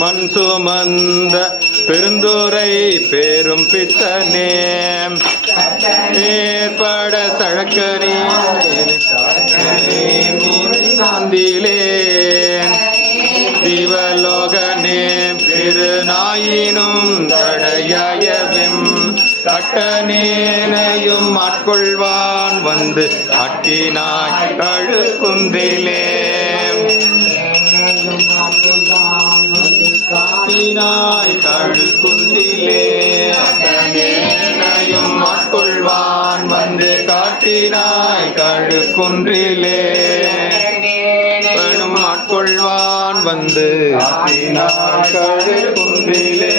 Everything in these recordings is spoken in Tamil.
மண் சுமந்த பெருந்துரை பேரும் பித்தனே ஏற்பட சழக்கரே சாந்திலே சிவலோகனே திருநாயினும் தடையவெம் கட்டனேனையும் ஆட்கொள்வான் வந்து அட்டினாய் கழுக்குன்றிலே காட்டினாய் கழுக்குன்றிலே அட்டனேனையும் ஆட்கொள்வான் வந்து காட்டினாய் கழுக்குன்றிலே ஆட்கொள்வான் வந்து கழுக்குன்றிலே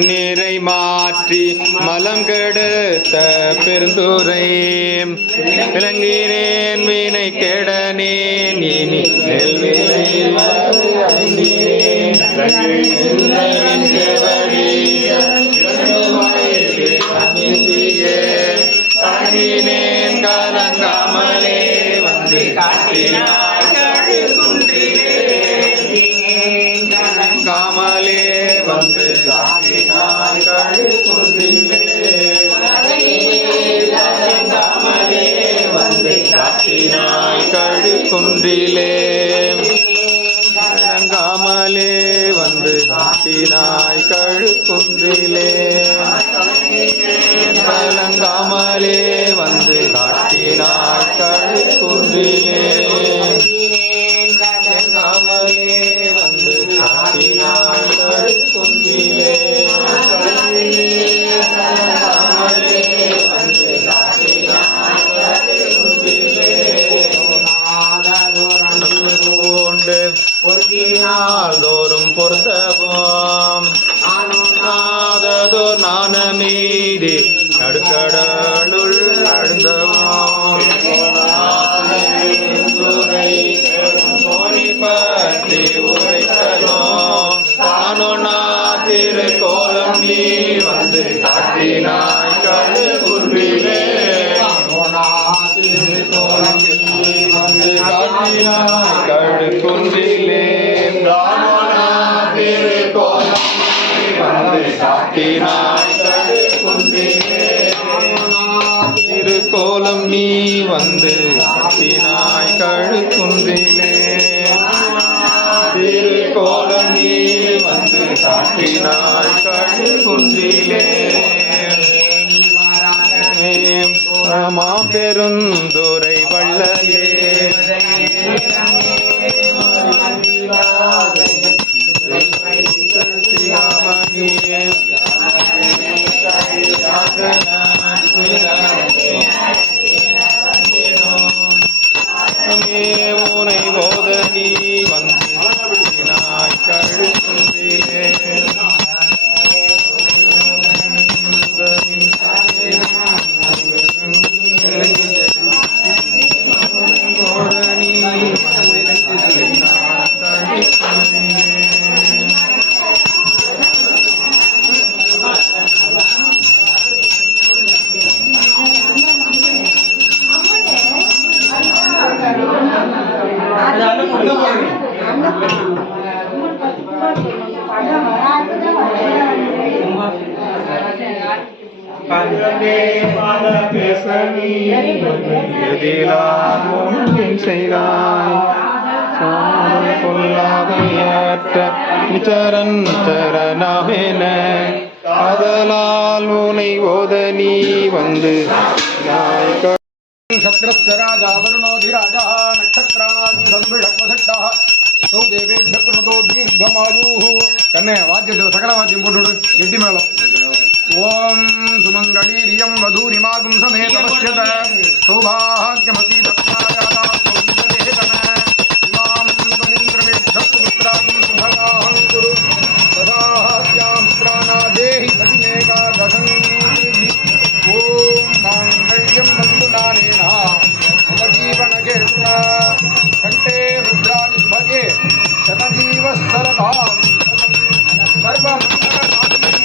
நீரை மாற்றி மலம் கெடுத்த பெருந்துரை விளங்கினேன் வீணை கெடனேன் இனி கண்ணினேன் கலங்காமலே வந்து காமலே வந்து கழுக்குன்றிலே காமலே வந்து காட்டினாய் கழுக்குன்றிலே கலங்காமலே வந்து காட்டினாய் கழுக்குன்றிலே கலங்காமலே வந்து காட்டினாய் கழுக்குன்றிலே கலங்காமலே வந்து காட்டினாய் கழுக்குன்றிலே பொருத்தினால் தோறும் பொருத்தவோம் ஆததோர் நாணமீதி நடுக்கடலுள் அழுந்தவோம் பற்றி உரைத்தனோம் நானோனா திருக்கோலம் நீ வந்து காட்டினாய் கழுக்குன்றிலே கழுக்குன்றிலே திருக்கோலம் வந்து காட்டினாய் கழுக்குன்றிலே திருக்கோலம் நீ வந்து காட்டினாய் கழுக்குன்றிலே திருக்கோலம் நீ வந்து காட்டினாய் கழுக்குன்றிலே மாபெருந்துரை வள்ளலே சிகாமணியே முனை போதனி வந்து கழுக்குன்றிலே சரணமென அதலால் உனை ஓதனி வந்து क्षत्रस्य राजा वरुणोऽधिराजा नक्षत्राणां सद्भिषक्वसट्टाः सौ देवेभ्य प्रणतो दीर्घमायुः कन्ने वाद्यस्य सकलवाद्यं पोट्टुडु गेट्टि मेळम ओम सुमंगलीरियं वधूरिमागुं समेत पश्यत सौभाग्यमती दत्तायादा सौन्दर्येतन इमां त्वमिन्द्रमेक्षपुत्रागुं सुभगाहं कुरु तदास्यां पुत्राणा देहि सतिमेका दशं ओम मांगल्यं बन्धुनानेन मम जीवनकेतुना कंठे रुद्राविभगे शतजीवः सरदां सर्वमङ्गलमाङ्गल्यं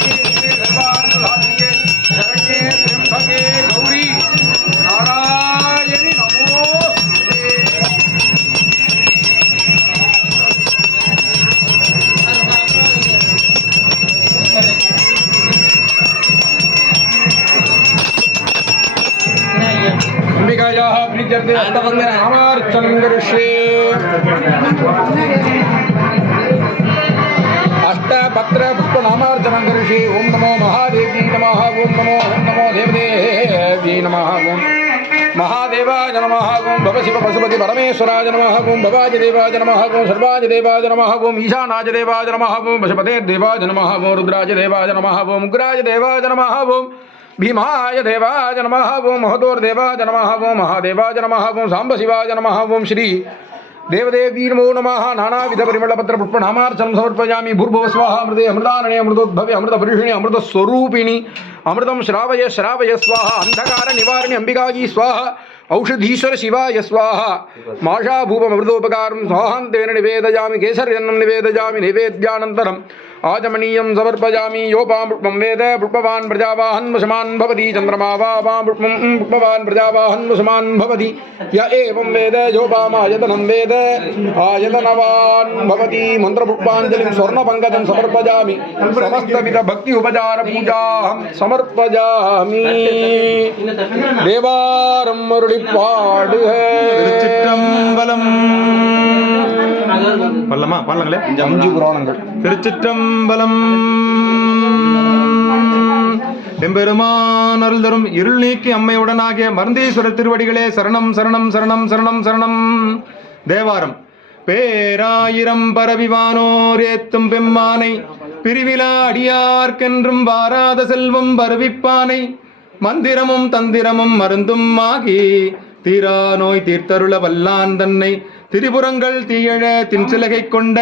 சங்கரிஷே अष्टपत्र पुष्पनामार्चनं करिष्ये ओम नमो महादेवी नमः ओम नमो देवदेवी नमः ओम महादेवाय नमः ओम भवशिव पशुपति परमेश्वराय नमः ओम भवाय देवाय नमः ओम सर्वाय देवाय नमः ओम ईशानाय देवाय नमः ओम पशुपते देवाय नमः ओम रुद्राय देवाय नमः ओम उग्राय देवाय नमः ओम भीमाय देवाय नमः ओम महदोर्देवाय नमः ओम महादेवाय नमः ओम सांबशिवाय नमः ओम श्री देवदेवी नमो नमः नानाविध परिमलपत्र पुष्पनामार्चनं समर्पयामि भूर्भुव स्वाहा अमृते अमृतानने अमृतोद्भवे अमृतपरिषिणि अमृतस्वरूपिणि अमृतं श्रावय श्रावय स्वाहा अंधकार निवारिणि अंबिकाजी स्वाहा औषधीश्वर शिवाय स्वाहा माषाभूपमृतोपकारं स्वाहान्तेन निवेदयामि केसर्यन्नं निवेदयामि नैवेद्यानन्तरम् आचमनीयं समर्पयामि योपां वेद पुष्पवान् प्रजावाहन् वशमान् भवति चन्द्रमा वापां पुष्पवान् प्रजावाहन् वशमान् भवति य एवं वेद योपामायतनं वेद आयतनवान् भवति मन्त्रपुष्पाञ्जलिं स्वर्णपङ्कजं समर्पयामि समस्तविध भक्ति उपचार पूजाहं समर्पयामि देवारं मरुडिपाडुह திருச்சிற்றம்பலம் பல்லமா பாருங்களே அஞ்சு புராணங்கள் திருச்சிற்றம்பலம் எம்பெருமான் அருள் தரும் இருள் நீக்கி அம்மையுடனாகிய மருந்தீஸ்வரர் திருவடிகளே சரணம் சரணம் சரணம் சரணம் சரணம். தேவாரம். பேராயிரம் பரவிவானோர் ஏத்தும் பெம்மானை பிரிவிலா அடியார்க்கென்றும் வாராத செல்வம் பரவிப்பானை மந்திரமும் தந்திரமும் மருந்தும் ஆகி தீரா நோய் தீர்த்தருள வல்லான் தன்னை திரிபுரங்கள் தீயழ தின்சிலகை கொண்ட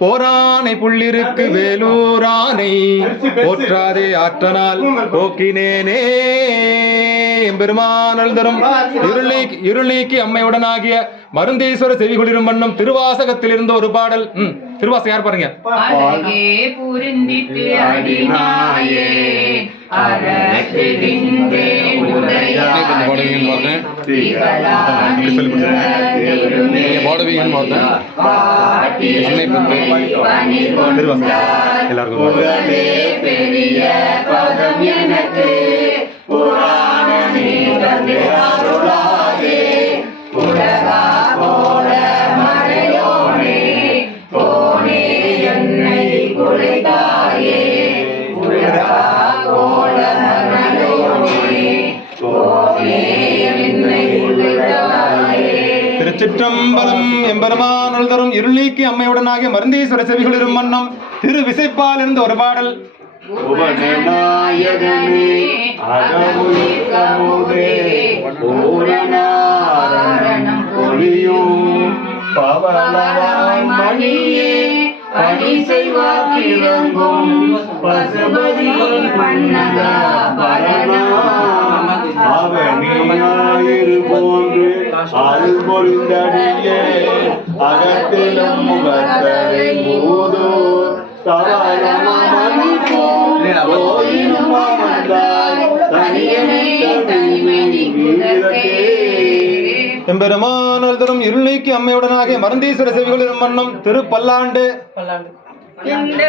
போரானை புள்ளிருக்கு வேலூரானை போற்றாதே ஆற்றனால் போக்கினேனே. எம்பெருமானல் தரும் இருள் நீக்கி அம்மையுடனாகிய மருந்தீஸ்வர செவிகுளிரும் வண்ணம் திருவாசகத்தில் இருந்த ஒரு பாடல். திருவாசகம் யார் பாருங்க. திருச்சிற்றம்பலம். எம்பெருமான் தரும் இருள் நீக்கி அம்மையுடனாகிய மருந்தீஸ்வர செவிகளிரும் வண்ணம் திரு விசைப்பால் இருந்த ஒரு பாடல். போன்று அருள் பொழுந்தடியே அகத்திலும் முகத்தரை மூதோ எம்பெருமானல் தரும் இருள் நீக்கி அம்மையுடனாகிய மருந்தீஸ்வர செவிகளிரும் வண்ணம் திருப்பல்லாண்டு.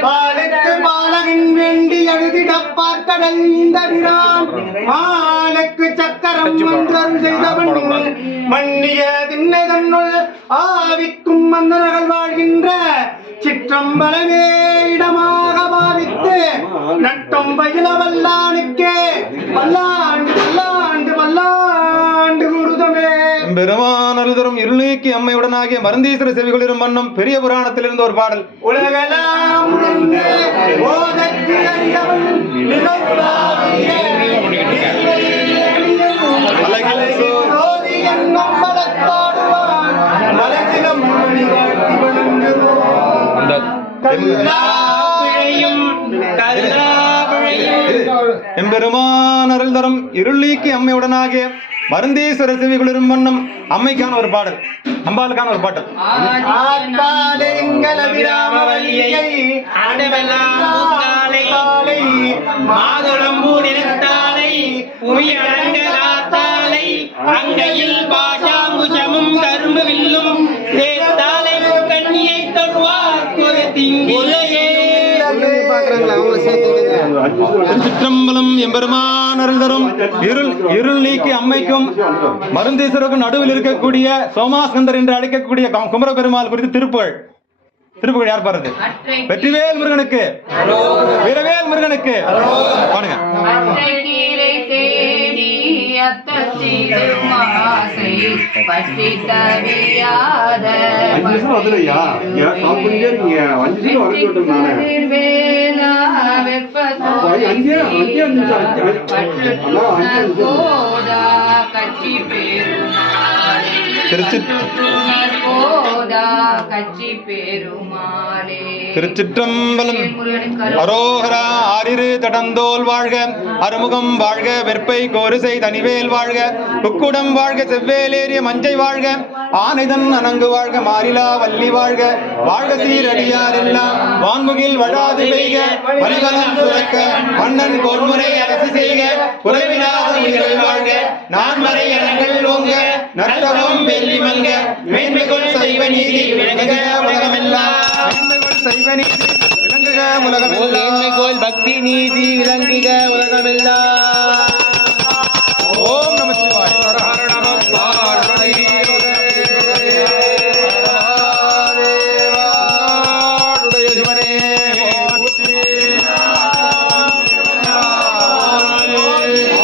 பாலுக்கு பாலகன் வேண்டி எழுதிட பார்த்தடல் இந்த விரான் மாலுக்கு சக்கரம் மன்றம் செய்தவன் மன்னிய திண்ணை தன்னுள் ஆவிக்கும் மன்னர்கள் வாழ்கின்ற சிற்றம்பலமே இடமாக பாவித்து நட்டும் பயில வல்லானுக்கே பல்லாண்டு பல்லாண்டு பல்லாண்டு குருதமே. பெருமானல் தரும் இருள் நீக்கி அம்மையுடனாகிய மருந்தீஸ்வர செவிகளிரும் வண்ணம் பெரிய புராணத்தில் இருந்த ஒரு பாடல். உலகெல்லாம் ஓதற்கு அறியவன் எம்பெருமான் அருள் தரும் இருள் நீக்கி அம்மையுடனாகிய மருந்தீஸ்வர செவிகளிரும் வண்ணம் அம்மைக்கான ஒரு பாடல், அம்பாளுக்கான ஒரு பாடல். அங்கையில் பாஷாமுஷமும் கரும்பு வில்லும் தேர்த்தாலை கண்ணியை தொடுவார் ஒரு திங்கிலேயே. திருச்சிற்றம்பலம் எம்பெருமான் அருள் தரும் இருள் நீக்கி அம்மைக்கும் மருந்தீஸ்வரருக்கும் நடுவில் இருக்கக்கூடிய சோமாஸ்கந்தர் என்று அழைக்கக்கூடிய குமர பெருமாள் குறித்து திருப்புகழ் யார் பாருது? வெற்றிவேல் முருகனுக்கு, வீரவேல் முருகனுக்கு பாருங்க. திருச்சிற்றம்பலம். அரோகரா. ஆரிரு தடந்தோல் வாழ்க, அறுமுகம் வாழ்க, வெற்பை கோரிசை தனிவேல் வாழ்க, குக்குடம் வாழ்க, செவ்வேலேறிய மஞ்சை வாழ்க, ஆனைதன் அணங்கு வாழ்க, மாறிலா வள்ளி வாழ்க, வாழ்க சீரடியார் எல்லாம் வான்முகில் வழாது பெய்க, மணிவலம் சுரக்க, மன்னன் கோன்முறை அரசு செய்க, குறைவிலாத உயிர்கள் வாழ்க, நான்மறை அறங்கள் ஓங்க, நற்றவம் வெள்ளி மல்க, மேன்மைகொள் சைவ நீதி விளங்குக உலகமெல்லாம், மேன்மைகொள் சைவ நீதி விளங்குக உலகமெல்லாம், மேன்மைகொள் பக்தி நீதி விளங்குக உலகமெல்லாம். ஓம் நமச்சிவாய. ஹர ஹர நம பார்வதி தேவாடுடைய சிவனே போற்றி.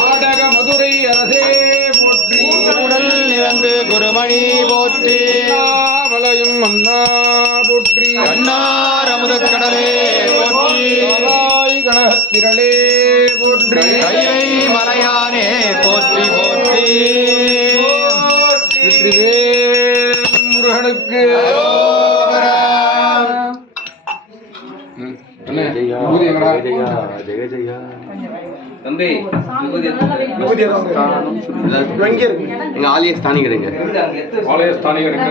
ஆடக மதுரை அரசே போற்றி. உடல் நிறந்து குருமணி போற்றி. மலையும் மன்னா போற்றி. அன்னார் அமுதக் கடலே போற்றி. கணகத்திரளே போற்றி. கையை மலையானே போற்றி போற்றி. வெற்றிவேல் முருகனுக்கு எங்க ஆலய ஸ்தானிகர் ஆலய ஸ்தானிகர் எங்க